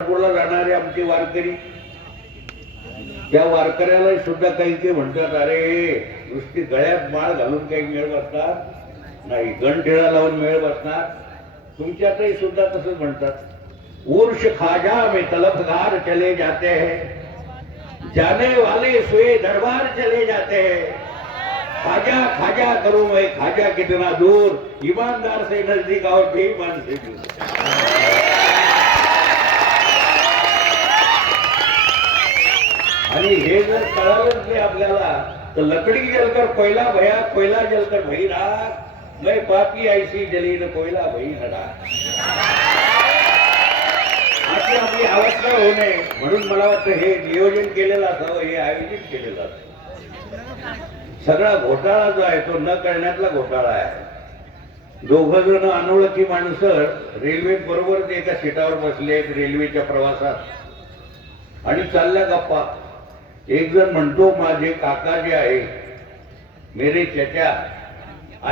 पंढरपूरला जाणारे आमचे वारकरी? त्या वारकऱ्याला सुद्धा काही काही म्हणतात अरे नुसती गळ्यात माळ घालून काही मेळ बसणार नाही गणठेळा लावून मेळ बसणार. तुमच्यातही सुद्धा तसंच म्हणतात. उर्ष खाजा में तलफगार चले जाते हैं जाने वाले सुए दरबार चले जाते हैं। खाजा खाजा करू मैं खाजा कितना दूर ईमानदार से नजदीक आओ बेईमान से दूर। आणि हे जर कळालंच नाही आपल्याला तर लकडी जलकर पहिला भया पहिला जलकर भई राग. मैं पापी ऐसी जलीन कोयला भई हडा. अशी आपली अवस्था होऊ नये. म्हणून मला वाटतं हे नियोजन केलेलं असावं हे आयोजित केलेलं असावं. सगळा घोटाळा जो आहे तो न करण्यातला घोटाळा आहे. दोघ जण अनोळखी माणसं रेल्वे बरोबर एका सीटावर बसले आहेत रेल्वेच्या प्रवासात. आणि चालल्या गप्पा. एक जण म्हणतो माझे काका जे आहे मेरे चचा